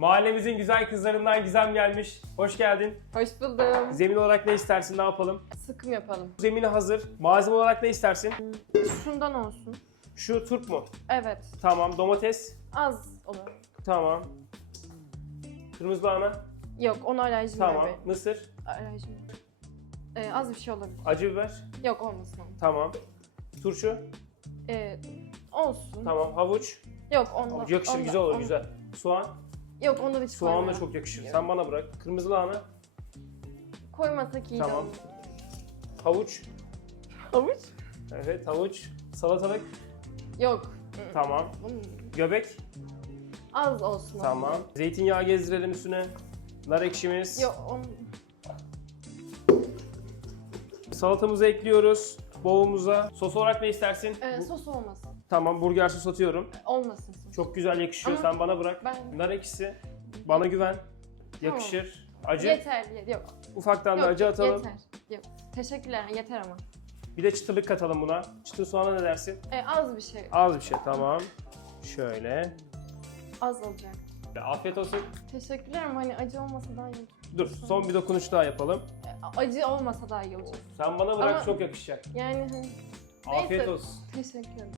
Mahallemizin güzel kızlarından Gizem gelmiş. Hoş geldin. Hoş buldum. Zemin olarak ne istersin, ne yapalım? Sıkım yapalım. Zemini hazır. Malzeme olarak ne istersin? Şundan olsun. Şu turp mu? Evet. Tamam. Domates. Az olur. Tamam. Kırmızı lahana. Yok ona alerjim var Tamam. benim. Mısır. Alerjim var. Ee, az bir şey olabilir. Acı biber. Yok olmasın. Tamam. Turşu. Ee, olsun. Tamam. Havuç. Yok. Havuç yakışır, onda- güzel olur, onda- güzel. Soğan. Yok onda hiç Soğan da çok yakışır. Sen bana bırak. Kırmızı lahana. Koymasak iyi Tamam. olur. Havuç. Havuç? Evet, havuç. Salatalık. Yok. Tamam. Hmm. Göbek. Az olsun. Tamam. Zeytinyağı gezdirelim üstüne. Nar ekşimiz. Yok on... Salatamızı ekliyoruz. Boğumuza. Sos olarak ne istersin? Ee, Bu- sos olmasın. Tamam, burger sos atıyorum. Olmasın. Çok güzel yakışıyor. Ama Sen bana bırak. Ben... Nar ekşisi. Bana güven. Yakışır. Acı. Yeter. ye- Yok. Ufaktan da Yok, acı atalım. Yeter. Yok. Teşekkürler. Yeter ama. Bir de çıtırlık katalım buna. Çıtır soğana ne dersin? Ee, az bir şey. Az bir şey tamam. Şöyle. Az olacak. Afiyet olsun. Teşekkürler ama hani acı olmasa daha iyi. Dur son bir dokunuş daha yapalım. Ee, Acı olmasa daha iyi olacak. Sen bana bırak Ama- çok yakışacak. Yani hani Afiyet olsun. teşekkür ederim.